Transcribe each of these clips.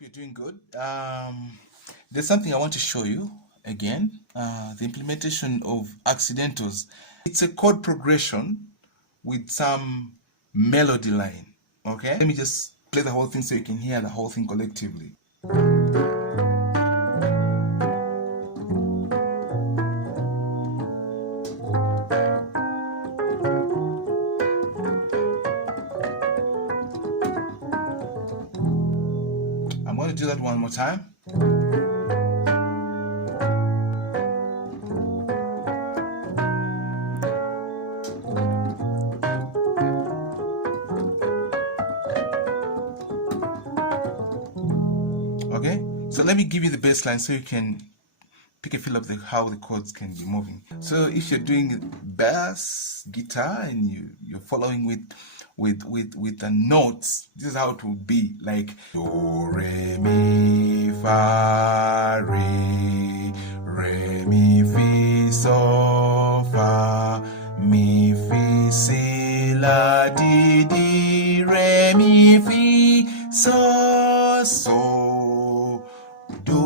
You're doing good. There's something I want to show you again. The implementation of accidentals. It's a chord progression with some melody line. Okay, let me just play the whole thing so you can hear the whole thing collectively. I'm going to do that one more time. Okay, so let me give you the bass line so you can pick a feel of how the chords can be moving. So if you're doing bass guitar and you're following with the notes, this is how it will be, like do re mi fa re mi fi so fa mi fi si la di di re mi fi so do.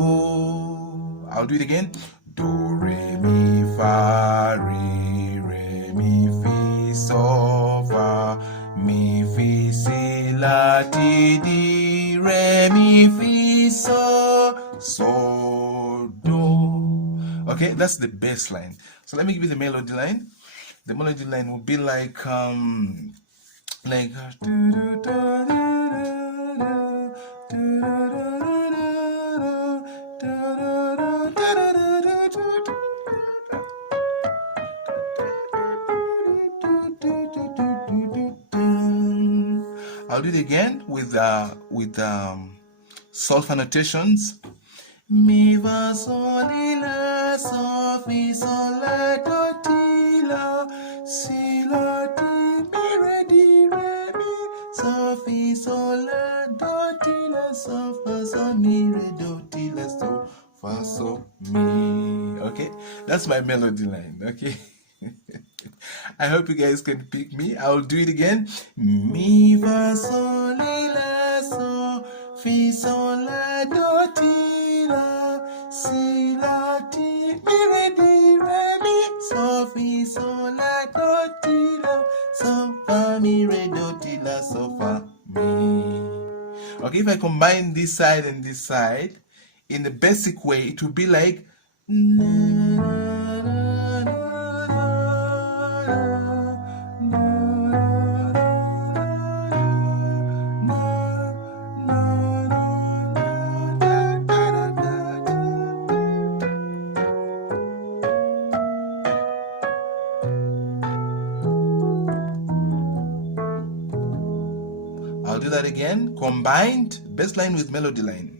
I'll do it again. Do re mi fa re mi fi so fa mi fi si la ti di re mi fi so do. Okay, that's the bass line. So let me give you the melody line. The melody line will be like I'll do it again with solfa notations. Mi fa sol la so fi sol la do ti la si la ti mi re mi so fi sol la do ti la so fa so mi re do ti la so fa so mi. Okay, that's my melody line. Okay. I hope you guys can pick me. I'll do it again. Mi fa sol la so fi sol la do ti la si la ti mi re mi so fi sol la do ti la so fa mi re do ti la so fa mi. Okay, if I combine this side and this side in the basic way, it will be like I'll do that again, combined bass line with melody line.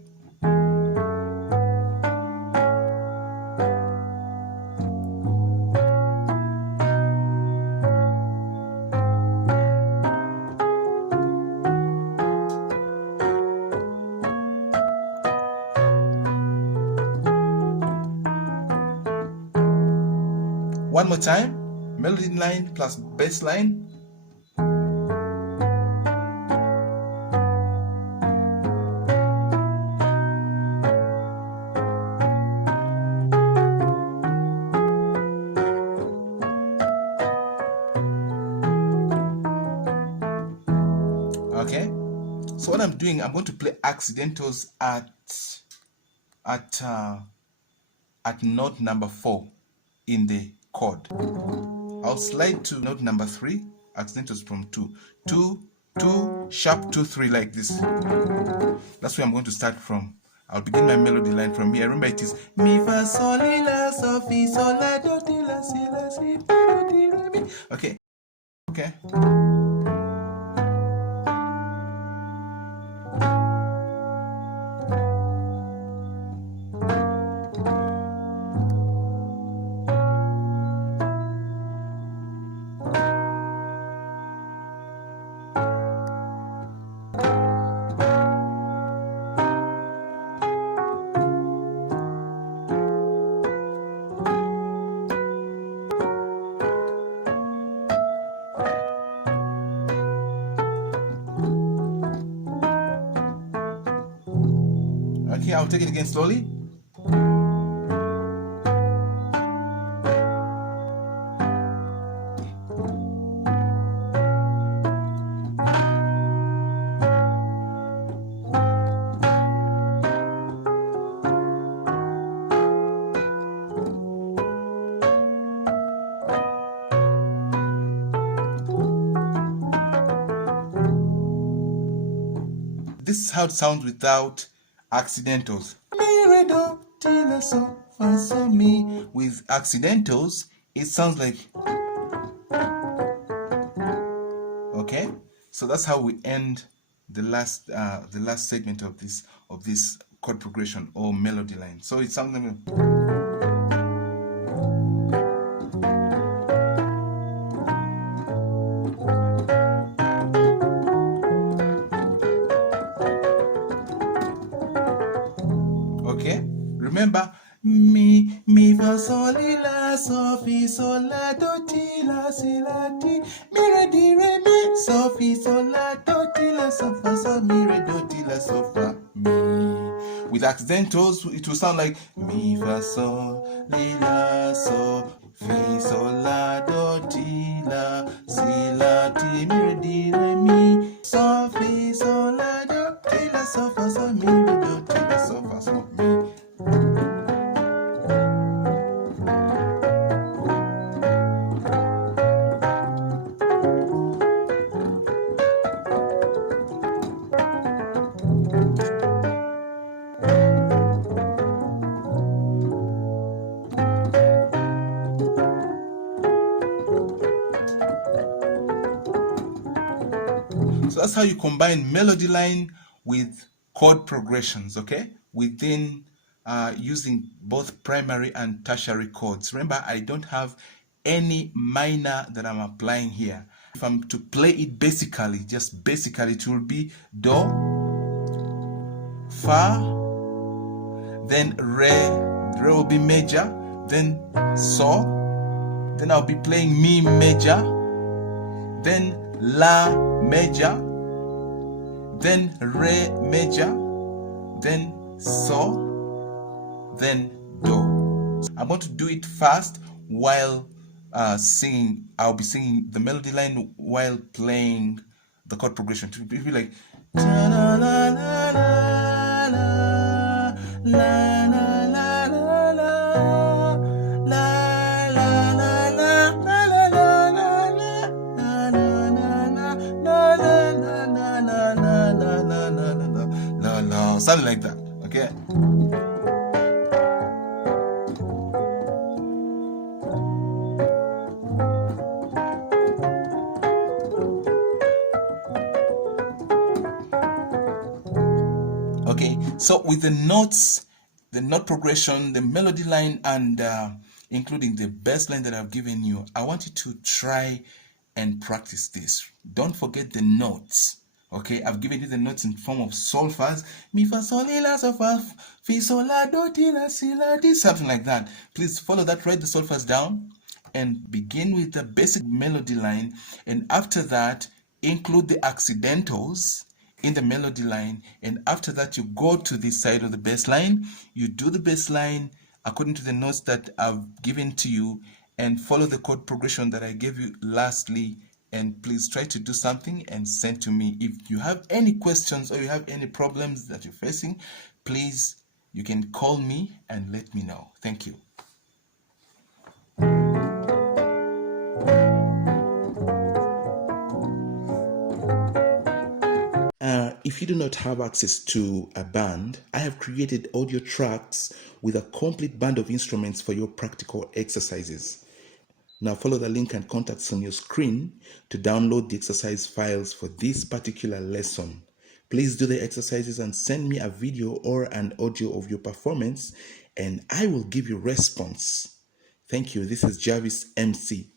One more time, melody line plus bass line. Okay, so what I'm doing, I'm going to play accidentals at note number 4 in the chord. I'll slide to note number 3, accidentals from 2, 2, 2, sharp 2, 3, like this. That's where I'm going to start from. I'll begin my melody line from here. Remember, it is mi fa sol la so fi sol la do ti la si di re mi. Okay, okay. Okay, I'll take it again slowly. This is how it sounds without accidentals. Mi, re, do, ti, la, so, fa, so, mi. With accidentals, it sounds like, okay? So that's how we end the last segment of this chord progression or melody line. So it's something. Okay, remember, mi fa sol la so fi sol la do ti la si la ti mi re di re mi so fi sol la do ti la so fa so mi re do ti la so fa mi. With accidentals, it will sound like mi fa sol la so fi sol la do ti la si la ti mi re di re mi so fi sol la do ti la so fa so mi re do ti la so fa so mi. So that's how you combine melody line with chord progressions, okay? Within using both primary and tertiary chords. Remember, I don't have any minor that I'm applying here. If I'm to play it basically, just basically, it will be do, fa, then re will be major, then so, then I'll be playing mi major, then la major, then re major, then so, then do. I'm going to do it fast while singing. I'll be singing the melody line while playing the chord progression. To be like la la la la la la la la la la la, something like that. Okay. Okay, so with the notes, the note progression, the melody line, and including the bass line that I've given you, I want you to try and practice this. Don't forget the notes. Okay, I've given you the notes in form of solfas, mi fa sol la so fa fi sol la do ti la si la di, something like that. Please follow that. Write the solfas down and begin with the basic melody line, and after that include the accidentals in the melody line, and after that you go to the side of the bass line, you do the bass line according to the notes that I've given to you, and follow the chord progression that I gave you lastly. And please try to do something and send to me. If you have any questions or you have any problems that you're facing, please, you can call me and let me know. Thank you. If you do not have access to a band, I have created audio tracks with a complete band of instruments for your practical exercises. Now follow the link and contacts on your screen to download the exercise files for this particular lesson. Please do the exercises and send me a video or an audio of your performance, and I will give you response. Thank you. This is Javis MC.